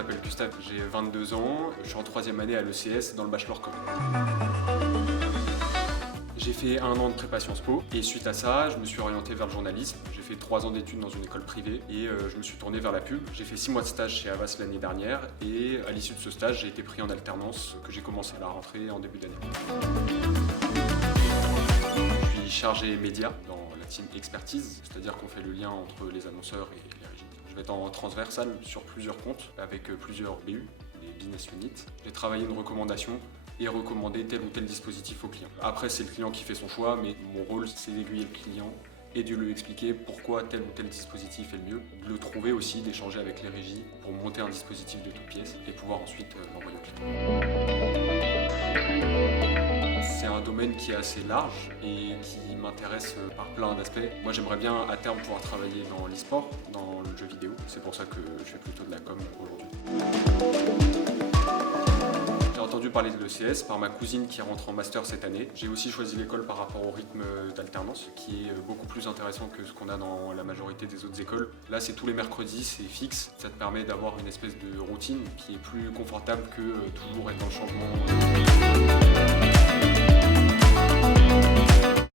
m'appelle Gustave, j'ai 22 ans, je suis en 3e année à l'ECS dans le bachelor com. J'ai fait 1 an de prépa Sciences Po et suite à ça, je me suis orienté vers le journalisme. J'ai fait 3 ans d'études dans une école privée et je me suis tourné vers la pub. J'ai fait 6 mois de stage chez Havas l'année dernière et à l'issue de ce stage, j'ai été pris en alternance que j'ai commencé à la rentrée en début d'année. Je suis chargé média dans la team expertise, c'est-à-dire qu'on fait le lien entre les annonceurs et les régies. Je vais être en transversal sur plusieurs comptes avec plusieurs BU, les business units. J'ai travaillé une recommandation et recommander tel ou tel dispositif au client. Après, c'est le client qui fait son choix, mais mon rôle, c'est d'aiguiller le client et de lui expliquer pourquoi tel ou tel dispositif est le mieux, de le trouver aussi, d'échanger avec les régies pour monter un dispositif de toutes pièces et pouvoir ensuite l'envoyer au client. C'est un domaine qui est assez large et qui m'intéresse par plein d'aspects. Moi, j'aimerais bien à terme pouvoir travailler dans l'e-sport, dans le jeu vidéo. C'est pour ça que je fais plutôt de la com aujourd'hui. J'ai entendu parler de l'ECS par ma cousine qui rentre en master cette année. J'ai aussi choisi l'école par rapport au rythme d'alternance qui est beaucoup plus intéressant que ce qu'on a dans la majorité des autres écoles. Là, c'est tous les mercredis, c'est fixe. Ça te permet d'avoir une espèce de routine qui est plus confortable que toujours être dans le changement.